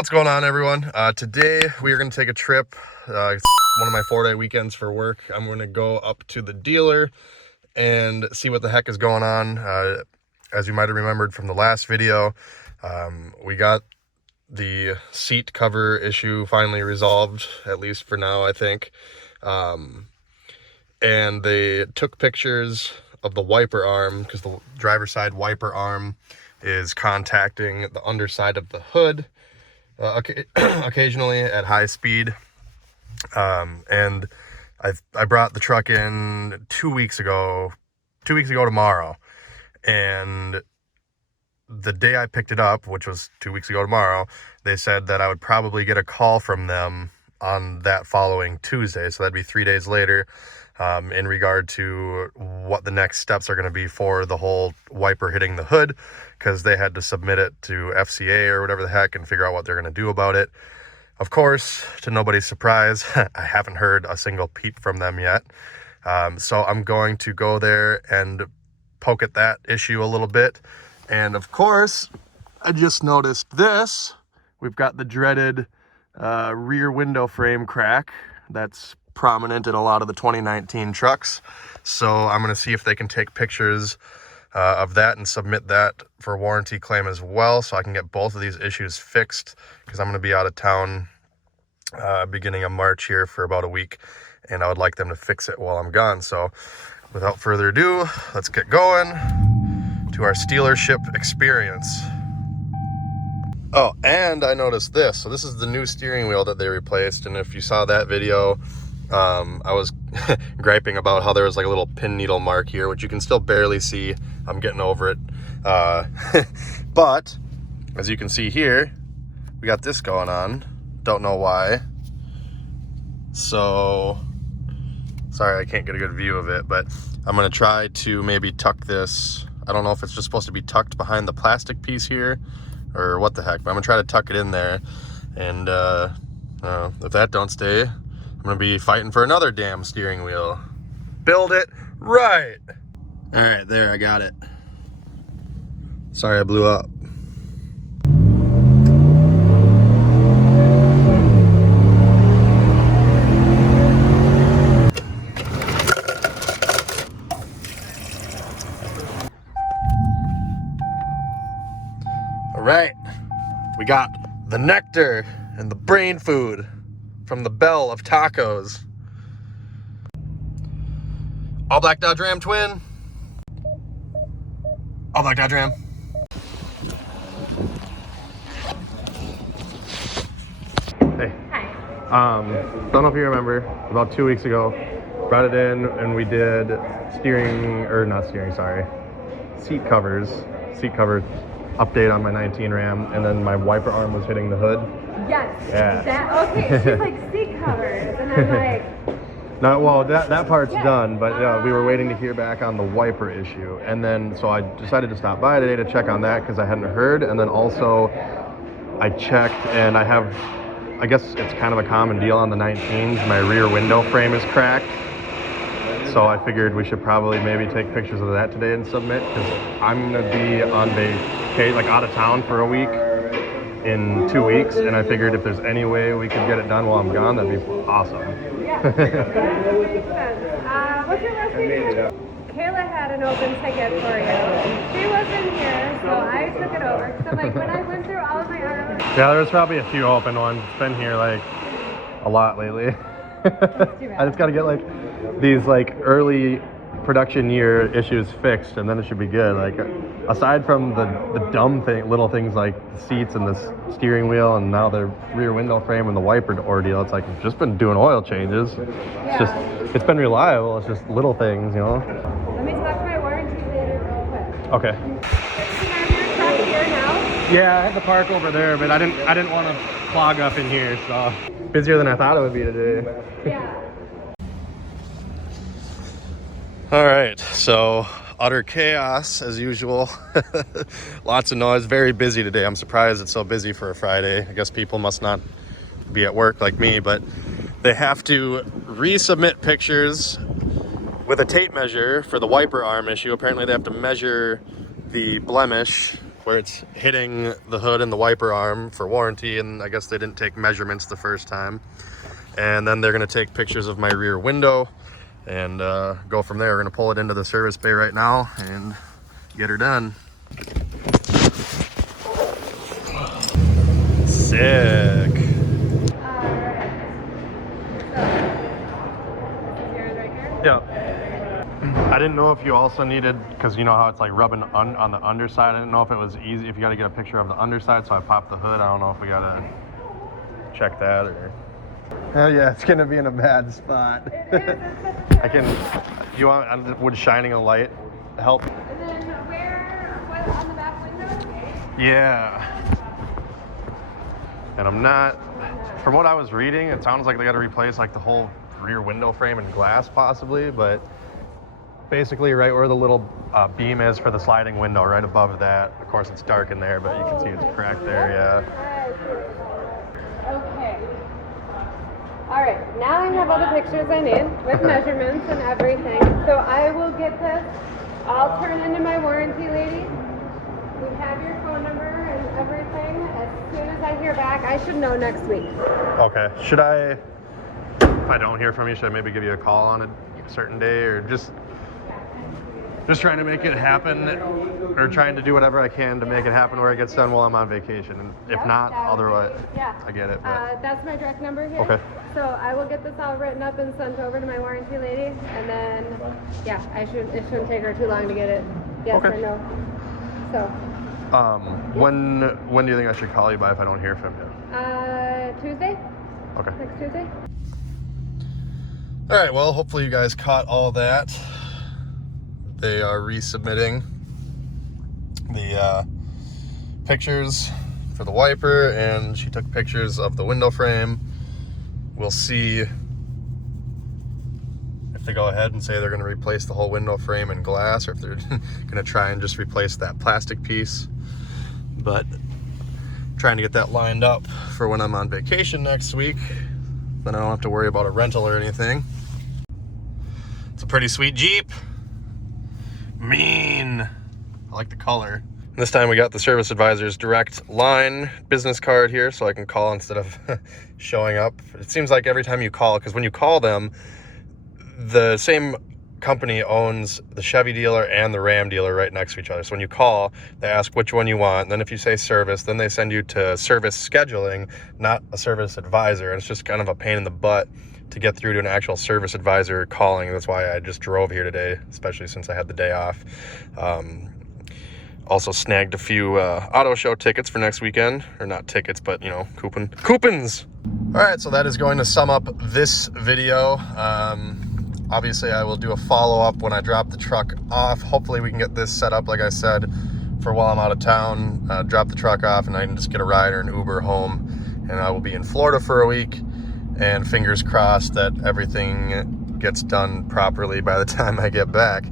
What's going on, everyone? Today we are going to take a trip. It's one of my 4-day weekends for work. I'm going to go up to the dealer and see what the heck is going on. As you might have remembered from the last video, we got the seat cover issue finally resolved, at least for now, I think. And they took pictures of the wiper arm because the driver's side wiper arm is contacting the underside of the hood. Occasionally at high speed, and I brought the truck in 2 weeks ago tomorrow, and the day I picked it up, which was 2 weeks ago tomorrow, they said that I would probably get a call from them on that following Tuesday, so that'd be 3 days later, in regard to what the next steps are going to be for the whole wiper hitting the hood, because they had to submit it to FCA or whatever the heck and figure out what they're going to do about it. Of course, to nobody's surprise, I haven't heard a single peep from them yet. So I'm going to go there and poke at that issue a little bit. And of course, I just noticed this. We've got the dreaded rear window frame crack that's prominent in a lot of the 2019 trucks. So I'm going to see if they can take pictures of that and submit that for warranty claim as well, so I can get both of these issues fixed, because I'm going to be out of town beginning of March here for about a week, and I would like them to fix it while I'm gone. So without further ado, let's get going to our Stealership experience. Oh, and I noticed this. So this is the new steering wheel that they replaced, and if you saw that video, I was griping about how there was like a little pin needle mark here, which you can still barely see. I'm getting over it. But as you can see here, we got this going on. Don't know why. So sorry, I can't get a good view of it, but I'm going to try to maybe tuck this. I don't know if it's just supposed to be tucked behind the plastic piece here or what the heck, but I'm going to try to tuck it in there. And if that don't stay, I'm going to be fighting for another damn steering wheel. Build it right. All right, there, I got it. Sorry I blew up. All right, we got the nectar and the brain food from the Bell of Tacos. All black Dodge Ram twin. All black Dodge Ram. Hey. Hi. Don't know if you remember, about 2 weeks ago, brought it in and we did seat cover update on my 19 Ram, and then my wiper arm was hitting the hood. Yes. Yeah. Okay, she's like seat covers, and I'm like... No, well, that part's done, but we were waiting to hear back on the wiper issue. And then, so I decided to stop by today to check on that because I hadn't heard. And then also, I checked, and I guess it's kind of a common deal on the 19s. My rear window frame is cracked. So I figured we should probably maybe take pictures of that today and submit, because I'm going to be on vacation, like out of town for a week in 2 weeks, and I figured if there's any way we could get it done while I'm gone, that'd be awesome. Yeah, that makes sense. What's your last name? Kayla had an open ticket for you. She wasn't here, so I took it over. So like when I went through all of my other... Yeah, there was probably a few open ones. It's been here like a lot lately. I just gotta get like these like early production year issues fixed, and then it should be good. Like aside from the dumb little things like the seats and the steering wheel and now the rear window frame and the wiper ordeal, it's like I've just been doing oil changes. It's been reliable. It's just little things, you know. Let me talk my warranty later real quick. Okay. Do you have your truck here now? Yeah, I had the park over there, but I didn't want to clog up in here, so busier than I thought it would be today. Yeah. All right, so utter chaos as usual. Lots of noise, very busy today. I'm surprised it's so busy for a Friday. I guess people must not be at work like me, but they have to resubmit pictures with a tape measure for the wiper arm issue. Apparently they have to measure the blemish where it's hitting the hood and the wiper arm for warranty, and I guess they didn't take measurements the first time. And then they're gonna take pictures of my rear window and go from there. We're gonna pull it into the service bay right now and get her done. Sick. Yeah. I didn't know if you also needed, because you know how it's like rubbing on the underside. I didn't know if it was easy, if you got to get a picture of the underside, so I popped the hood. I don't know if we got to check that or... Hell yeah, it's going to be in a bad spot. I can... You want... Would shining a light help? And then what, on the back window? Yeah. And I'm not... From what I was reading, it sounds like they got to replace like the whole rear window frame and glass possibly, but basically right where the little beam is for the sliding window, right above that. Of course it's dark in there, but you can see it's cracked there, yeah. Okay. All right, now I have all the pictures I need with measurements and everything. So I will get this all turned into my warranty lady. We have your phone number and everything. As soon as I hear back, I should know next week. Okay. Should I, if I don't hear from you, should I maybe give you a call on a certain day, or just trying to make it happen, or trying to do whatever I can to make it happen where it gets done while I'm on vacation? And if not, otherwise, I get it. But. That's my direct number here. Okay. So I will get this all written up and sent over to my warranty lady, and then, yeah, it shouldn't take her too long to get it yes or no. So. When do you think I should call you by if I don't hear from you? Tuesday. Okay. Next Tuesday. All right. Well, hopefully you guys caught all that. They are resubmitting the pictures for the wiper, and she took pictures of the window frame. We'll see if they go ahead and say they're going to replace the whole window frame and glass, or if they're going to try and just replace that plastic piece. But trying to get that lined up for when I'm on vacation next week. Then I don't have to worry about a rental or anything. It's a pretty sweet Jeep. Mean. I like the color. This time we got the service advisor's direct line business card here, so I can call instead of showing up. It seems like every time you call, because when you call them, the same company owns the Chevy dealer and the Ram dealer right next to each other. So when you call, they ask which one you want. And then if you say service, then they send you to service scheduling, not a service advisor. And it's just kind of a pain in the butt to get through to an actual service advisor calling. That's why I just drove here today, especially since I had the day off. Also snagged a few auto show tickets for next weekend, or not tickets, but you know, coupons. All right, so that is going to sum up this video. Obviously I will do a follow-up when I drop the truck off. Hopefully we can get this set up, like I said, for while I'm out of town. Drop the truck off and I can just get a ride or an Uber home, and I will be in Florida for a week. And fingers crossed that everything gets done properly by the time I get back.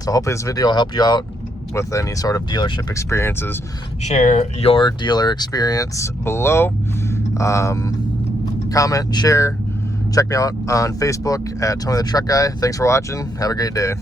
So hopefully this video helped you out with any sort of dealership experiences. Share your dealer experience below. Comment, share. Check me out on Facebook at Tony the Truck Guy. Thanks for watching. Have a great day.